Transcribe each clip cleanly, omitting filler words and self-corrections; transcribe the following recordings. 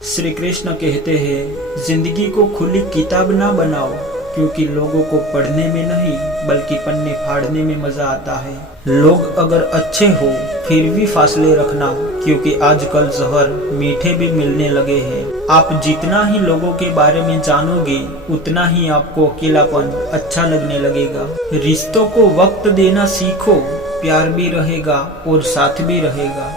श्री कृष्ण कहते हैं, जिंदगी को खुली किताब ना बनाओ, क्योंकि लोगों को पढ़ने में नहीं बल्कि पन्ने फाड़ने में मजा आता है। लोग अगर अच्छे हो फिर भी फासले रखना, क्योंकि आजकल जहर मीठे भी मिलने लगे हैं। आप जितना ही लोगों के बारे में जानोगे उतना ही आपको अकेलापन अच्छा लगने लगेगा। रिश्तों को वक्त देना सीखो, प्यार भी रहेगा और साथ भी रहेगा।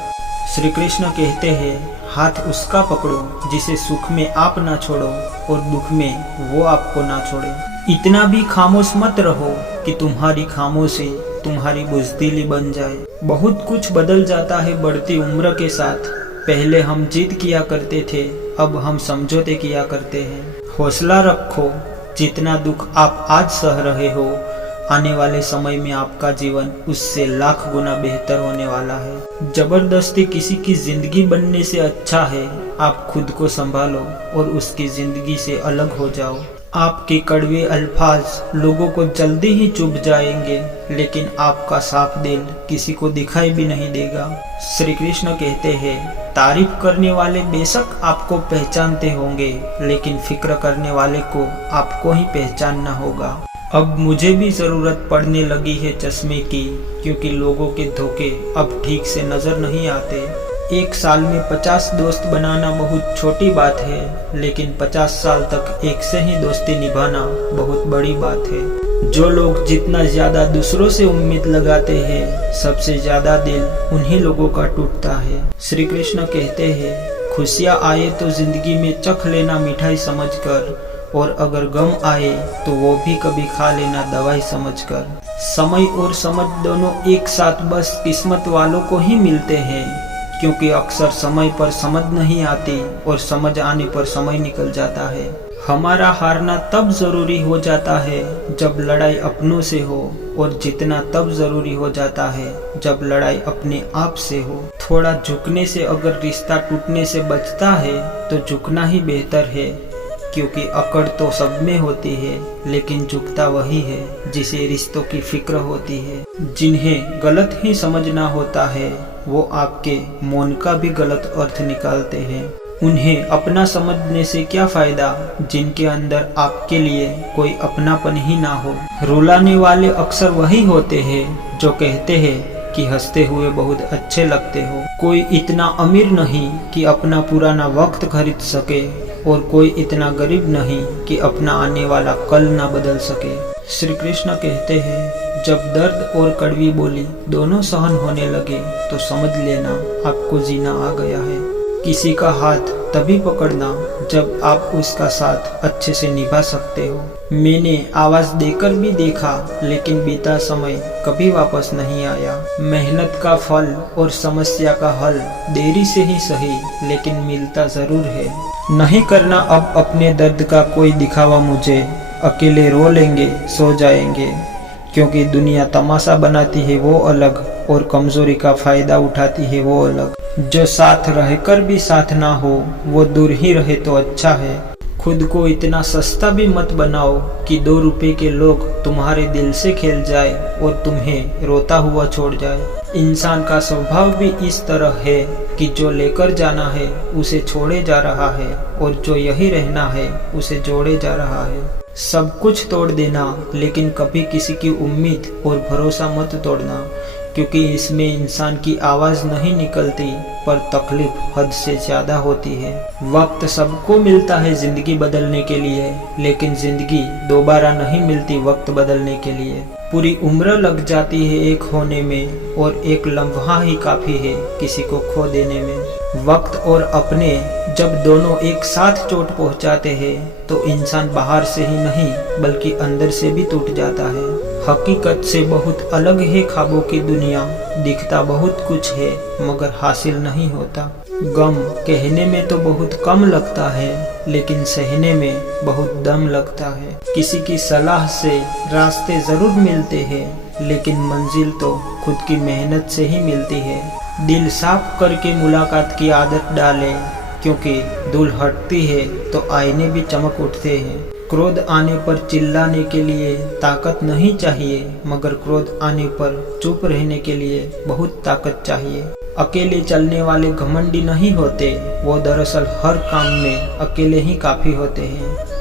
श्री कृष्ण कहते हैं, हाथ उसका पकड़ो जिसे सुख में आप ना छोड़ो और दुख में वो आपको ना छोड़े। इतना भी खामोश मत रहो कि तुम्हारी खामोशी तुम्हारी बुज़दिली बन जाए। बहुत कुछ बदल जाता है बढ़ती उम्र के साथ। पहले हम जिद किया करते थे, अब हम समझौते किया करते हैं। हौसला रखो, जितना दुख आप आज सह रहे हो आने वाले समय में आपका जीवन उससे लाख गुना बेहतर होने वाला है। जबरदस्ती किसी की जिंदगी बनने से अच्छा है आप खुद को संभालो और उसकी जिंदगी से अलग हो जाओ। आपके कड़वे अल्फाज लोगों को जल्दी ही चुभ जाएंगे, लेकिन आपका साफ दिल किसी को दिखाई भी नहीं देगा। श्री कृष्ण कहते हैं, तारीफ करने वाले बेशक आपको पहचानते होंगे, लेकिन फिक्र करने वाले को आपको ही पहचानना होगा। अब मुझे भी जरूरत पड़ने लगी है चश्मे की, क्योंकि लोगों के धोखे अब ठीक से नजर नहीं आते। एक साल में 50 दोस्त बनाना बहुत छोटी बात है, लेकिन 50 साल तक एक से ही दोस्ती निभाना बहुत बड़ी बात है। जो लोग जितना ज्यादा दूसरों से उम्मीद लगाते हैं, सबसे ज्यादा दिल उन्हीं लोगों का टूटता है। श्री कृष्ण कहते हैं, खुशियाँ आए तो जिंदगी में चख लेना मिठाई समझकर, और अगर गम आए तो वो भी कभी खा लेना दवाई समझकर। समय और समझ दोनों एक साथ बस किस्मत वालों को ही मिलते हैं, क्योंकि अक्सर समय पर समझ नहीं आती और समझ आने पर समय निकल जाता है। हमारा हारना तब जरूरी हो जाता है जब लड़ाई अपनों से हो, और जीतना तब जरूरी हो जाता है जब लड़ाई अपने आप से हो। थोड़ा झुकने से अगर रिश्ता टूटने से बचता है तो झुकना ही बेहतर है, क्योंकि अकड़ तो सब में होती है, लेकिन झुकता वही है जिसे रिश्तों की फिक्र होती है। जिन्हें गलत ही समझना होता है वो आपके मौन का भी गलत अर्थ निकालते हैं। उन्हें अपना समझने से क्या फायदा जिनके अंदर आपके लिए कोई अपनापन ही ना हो। रुलाने वाले अक्सर वही होते हैं जो कहते हैं कि हंसते हुए बहुत अच्छे लगते हो। कोई इतना अमीर नहीं कि अपना पुराना वक्त खरीद सके, और कोई इतना गरीब नहीं कि अपना आने वाला कल ना बदल सके। श्री कृष्ण कहते हैं, जब दर्द और कड़वी बोली दोनों सहन होने लगे तो समझ लेना आपको जीना आ गया है। किसी का हाथ तभी पकड़ना जब आप उसका साथ अच्छे से निभा सकते हो। मैंने आवाज देकर भी देखा, लेकिन बीता समय कभी वापस नहीं आया। मेहनत का फल और समस्या का हल देरी से ही सही, लेकिन मिलता जरूर है। नहीं करना अब अपने दर्द का कोई दिखावा मुझे, अकेले रो लेंगे सो जाएंगे, क्योंकि दुनिया तमाशा बनाती है वो अलग, और कमजोरी का फायदा उठाती है वो अलग। जो साथ रहकर भी साथ ना हो वो दूर ही रहे तो अच्छा है। खुद को इतना सस्ता भी मत बनाओ कि 2 रुपए के लोग तुम्हारे दिल से खेल जाए और तुम्हें रोता हुआ छोड़ जाए। इंसान का स्वभाव भी इस तरह है कि जो लेकर जाना है उसे छोड़े जा रहा है, और जो यही रहना है उसे जोड़े जा रहा है। सब कुछ तोड़ देना, लेकिन कभी किसी की उम्मीद और भरोसा मत तोड़ना, क्योंकि इसमें इंसान की आवाज नहीं निकलती पर तकलीफ हद से ज्यादा होती है। वक्त सबको मिलता है जिंदगी बदलने के लिए, लेकिन जिंदगी दोबारा नहीं मिलती वक्त बदलने के लिए। पूरी उम्र लग जाती है एक होने में, और एक लम्हा ही काफी है किसी को खो देने में। वक्त और अपने जब दोनों एक साथ चोट पहुंचाते हैं तो इंसान बाहर से ही नहीं बल्कि अंदर से भी टूट जाता है। हकीकत से बहुत अलग है ख्वाबों की दुनिया, दिखता बहुत कुछ है मगर हासिल नहीं होता। गम कहने में तो बहुत कम लगता है, लेकिन सहने में बहुत दम लगता है। किसी की सलाह से रास्ते जरूर मिलते हैं, लेकिन मंजिल तो खुद की मेहनत से ही मिलती है। दिल साफ करके मुलाकात की आदत डालें, क्योंकि धूल हटती है तो आईने भी चमक उठते हैं। क्रोध आने पर चिल्लाने के लिए ताकत नहीं चाहिए, मगर क्रोध आने पर चुप रहने के लिए बहुत ताकत चाहिए। अकेले चलने वाले घमंडी नहीं होते, वो दरअसल हर काम में अकेले ही काफी होते हैं।